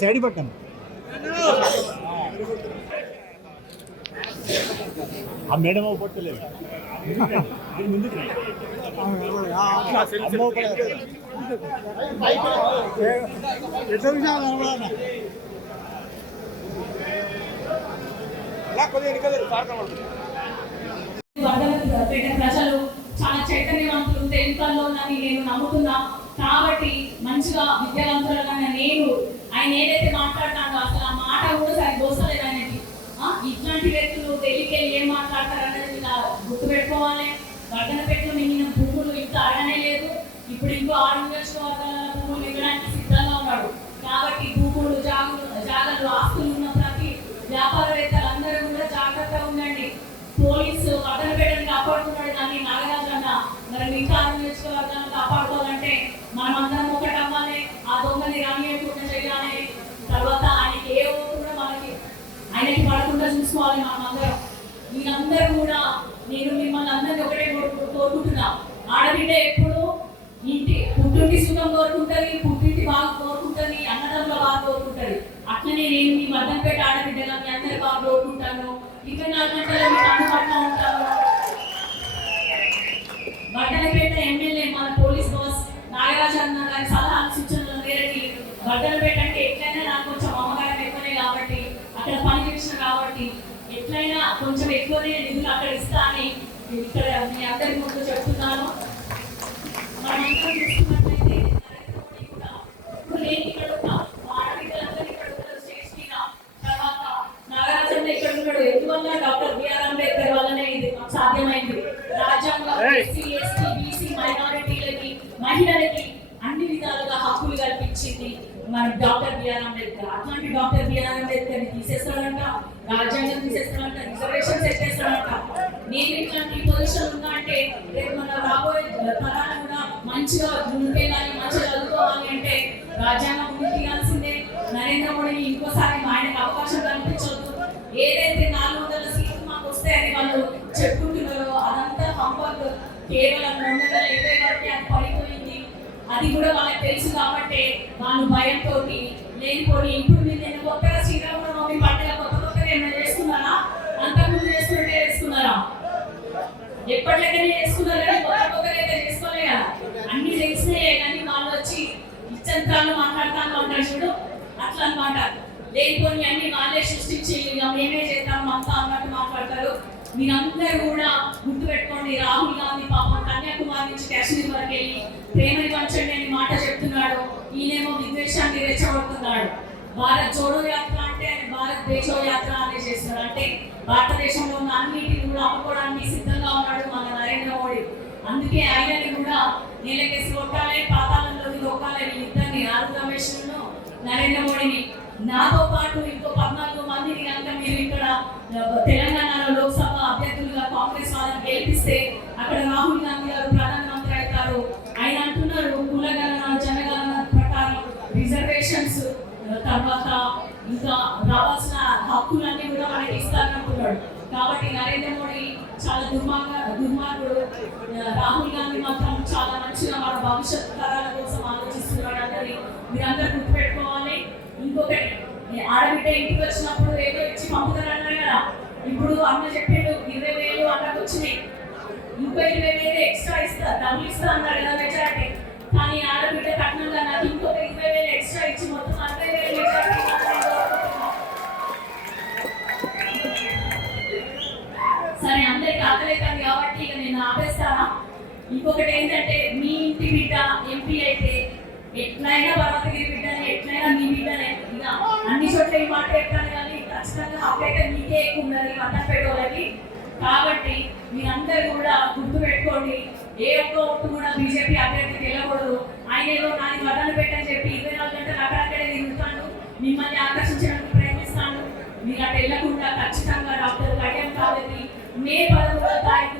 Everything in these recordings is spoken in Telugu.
సైడ్ పట్టండి. ఆ మేడం పట్టలేదు ముందుకు ప్రజలు చాలా చైతన్యవంతులు తెలుగులో నేను నమ్ముతున్నా. కాబట్టి మంచిగా విద్యావంతులుగా నేను ఆయన ఏదైతే మాట్లాడతాడో అసలు ఆ మాట కూడా సరి దోసలేదు ఆయనకి. ఇట్లాంటి వ్యక్తులు తెలియకెళ్ళి ఏం మాట్లాడతారు అనేది ఇలా గుర్తుపెట్టుకోవాలి. వర్ధనపేటలో మిగిలిన భూములు ఇంత అడగనే లేదు. ఇప్పుడు ఇంకో 6 నియోజకవర్గాల భూములు ఇవ్వడానికి సిద్ధంగా ఉన్నాడు. కాబట్టి భూములు జాగలు ఆస్తులు ఉన్న ప్రతి వ్యాపారవేత్తలందరూ కూడా జాగ్రత్తగా ఉండండి. పోలీసు వర్ధనపేటను కాపాడుతున్నాడు కానీ నాగరాజన్న మరి మిగతా 6 నియోజకవర్గాలను కాపాడుకోవాలంటే మనం అందరం ఒకటి అవ్వాలి. ఆ దొంగని రానియకుండా చేయాలి. తర్వాత ఆయనకి ఏ ఓటు కూడా మనకి ఆయనకి పడకుండా చూసుకోవాలి. మనం అందరం మీరందరూ కూడా నేను మిమ్మల్ని అందరినీ ఒకటే కోరుకుంటున్నా. ఆడబిడ్డ ఎప్పుడు పుట్టింటి సుఖం కోరుకుంటుంది, పుట్టింటి బాగా కోరుకుంటుంది, అన్నదంలో బాగా కోరుకుంటుంది. అట్లనే నేను మీ వర్ధనపేట ఆడబిడ్డగా మీ అందరు బాగా కోరుకుంటాను. 24 గంటలు మీకు అందుబాటులో ఉంటాను. వర్ధనపేట ఎమ్మెల్యే మన పోలీస్ బాస్ నాగరాజన్న గారి సలహాలు సూచనలు మేరకి వర్ధనపేట అంటే ఎట్లయినా నాకు కొంచెం అమ్మగారం ఎక్కువనే కాబట్టి అక్కడ పని చేసిన కాబట్టి ఎట్లయినా కొంచెం ఎక్కువనే నిధులు అక్కడ ఇస్తా అని ఇక్కడ మీ అందరి ముందు చెప్తున్నాను. మనం అందరం చూసుకున్నట్లయితే ఇప్పుడు నేను ఇక్కడ ఉన్నా, ఆడపిల్లలందరూ ఇక్కడ ఉన్నారు. శ్రేష్ఠిగా తర్వాత నాగరాజన్న ఇక్కడ ఉన్నాడు. ఎందువల్ల డాక్టర్ బిఆర్ అంబేద్కర్ వల్లనే ఇది సాధ్యమైంది. రాజ్యాంగం ఎస్సీ ఎస్టీ బీసీ మైనారిటీలకి మహిళలకి అన్ని విధాలుగా హక్కులు కల్పించింది మన డాక్టర్ బిఆర్ అంబేద్కర్. అట్లాంటి డాక్టర్ బిఆర్ అంబేద్కర్ ని తీసేస్తాడంట, రాజ్యాంగం తీసేస్తాడంట, రిజర్వేషన్స్ ఎత్తేస్తాడంట. నేను ఇట్లాంటి పొజిషన్ ఉన్నా అంటే రేపు మన రాబోయే తరాలు కూడా మంచిగా ముందుకెళ్ళాలి, మంచిగా చదువుకోవాలి అంటే రాజ్యాంగం ముందు తీయాల్సిందే. నరేంద్ర మోడీని ఇంకోసారి ఆయనకు అవకాశం కల్పించవద్దు. ఏదైతే 400 సీట్లు మాకు వస్తాయని వాళ్ళు చెప్పుకుంటున్నారో అదంతా హంబగ్. కేవలం 220 వరకు అది పడిపోయింది. అది కూడా వాళ్ళకి తెలుసు కాబట్టి వాళ్ళు భయంతో లేనిపోయి ఇప్పుడు మీరు నేను కొత్తగా శ్రీరామనవమి పండుగ కొత్తగా ఏమైనా చేసుకున్నారా? అంతకుముందు చేసుకున్నారా? ఎప్పటికైనా చేసుకున్నారు కానీ కొత్తగా అయితే చేసుకోలే కదా. అన్ని తెలిసినాయే కానీ వాళ్ళు వచ్చి ఇచ్చంత్రాలు మాట్లాడతాను అంటారు చూడు, అట్లా అనమాట. లేనిపోయి అన్ని వాళ్ళే సృష్టించి మేమే చేస్తాము అంతా అన్నట్టు మాట్లాడతారు. మీరందరూ కూడా గుర్తుపెట్టుకోండి. రాహుల్ గాంధీ పాపం కన్యాకుమారి నుంచి కాశ్మీర్ వరకు వెళ్ళి ప్రేమని పంచండి అని మాట చెప్తున్నాడు. ఈయనేమో విద్వేషాన్ని రెచ్చగొడుతున్నాడు. భారత్ జోడో యాత్ర అంటే ఆయన భారత్ దేశో యాత్ర అనేది చేస్తున్నాడు. అంటే భారతదేశంలో ఉన్న అన్నిటిని కూడా అమ్ముకోవడానికి సిద్ధంగా ఉన్నాడు మన నరేంద్ర మోడీ. అందుకే ఆయనని కూడా నీళ్ళకేసి కొట్టాలి, పాతాళంలోకి దొక్కాలి. వీళ్ళిద్దరిని ఆరు రమేష్ నరేంద్ర మోడీని నాతో పాటు ఇంకో 14 మందిని కనుక మీరు ఇక్కడ తెలంగాణలో లోక్సభ అభ్యర్థులుగా కాంగ్రెస్ వాళ్ళని గెలిపిస్తే అక్కడ రాహుల్ గాంధీ గారు ప్రధానమంత్రి అవుతారు. ఆయన అంటున్నారు కులగణన జనగణన ప్రకారం రిజర్వేషన్స్ తర్వాత ఇంకా రావాల్సిన హక్కులన్నీ కూడా మనకి ఇస్తారంటున్నాడు. కాబట్టి నరేంద్ర మోడీ చాలా దుర్మార్గుడు. రాహుల్ గాంధీ మాత్రం చాలా మంచిగా మన భవిష్యత్ తరాల కోసం ఆలోచిస్తున్నాడు అనేది మీరందరూ గుర్తుపెట్టుకోవాలి. ఇంకొకటి, ఆడబిడ్డ ఇంటికి వచ్చినప్పుడు ఏదో ఇచ్చి పంపుతారన్నారు కదా. ఇప్పుడు అన్న చెప్పాడు 20,000 అన్నకు వచ్చినాయి, ఇంకో 20,000 ఎక్స్ట్రా ఇస్తా డబ్బులు ఇస్తా అన్నారు కదా మెజారిటీ. కానీ ఆడబిడ్డ కట్నంగా నాకు ఇంకొక 20,000 ఎక్స్ట్రా ఇచ్చి మొత్తం 60,000 మెజారిటీ. సరే అందరికి ఆకలేకాదు కాబట్టి ఇక నేను ఆపేస్తానా. ఇంకొకటి ఏంటంటే మీ ఇంటి బిడ్డ ఎంపీ అయితే ఎట్లయినా పర్వతగిరి బిడ్డని, ఎట్లయినా మీ బిడ్డనే. ఇక అన్ని చోట్ల ఈ మాట ఎట్టాను కానీ ఖచ్చితంగా అప్డేట్ మీకే ఎక్కువ ఉన్నది వర్ధనపేట వాళ్ళకి. కాబట్టి మీరందరూ కూడా గుర్తు పెట్టుకోండి. ఏ ఒక్క ఓటు కూడా బీజేపీ అభ్యర్థికి వెళ్ళకూడదు. ఆయన ఏదో నాది వర్ధనపేట అని చెప్పి 24 గంటలు అక్కడక్కడే తిరుగుతాను, మిమ్మల్ని ఆకర్షించడానికి ప్రయత్నిస్తాను. మీరు అటు వెళ్ళకుండా ఖచ్చితంగా డాక్టర్ కళ్యాణ్ కావేరి మే 13వ తారీఖు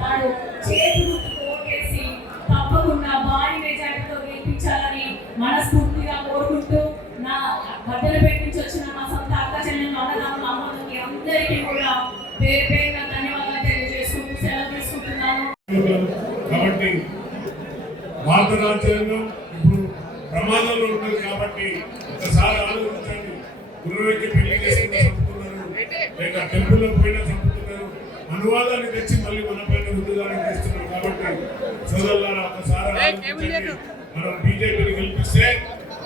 నాడు చేతి గుర్తుకు ఓటేసి తప్పకుండా భారీ మెజారిటీతో గెలిపించాలని మనస్ఫూర్తిగా కోరుకుంటూ నా వర్ధనపేట నుంచి వచ్చిన మా సొంత అక్క చెల్లెలు అన్నదమ్ములు అమ్మలకి అందరికీ కూడా పేరు పేరుగా ధన్యవాదాలు తెలియజేసుకుంటూ భారత రాజ్యాంగం ఇప్పుడు ప్రమాదంలో ఉన్నది కాబట్టి ఒకసారి ఆలోచించండి. గురువుకి పెళ్లి చేసుకుని చంపుతున్నారు, లేక టెంపుల్లో పోయినా చంపుతున్నారు, అనువాదాన్ని తెచ్చి మళ్ళీ మన పైన రుద్దుదాన్ని చేస్తున్నారు. కాబట్టి సోదరులారా ఒకసారి ఆలోచించండి. మనం బీజేపీని గెలిపిస్తే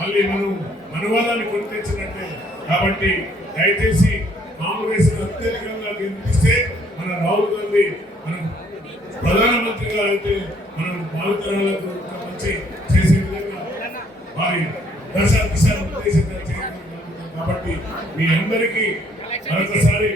మళ్ళీ మనం అనువాదాన్ని కొని తెచ్చినట్టే. కాబట్టి దయచేసి కాంగ్రెస్ అత్యధికంగా గెలిపిస్తే మన రాహుల్ గాంధీ మనం ప్రధానమంత్రిగా అయితే మనం భావితరాలకు మంచి చేసే విధంగా వారి దశ దిశ నిర్దేశించారు. కాబట్టి మీ అందరికీ మరొకసారి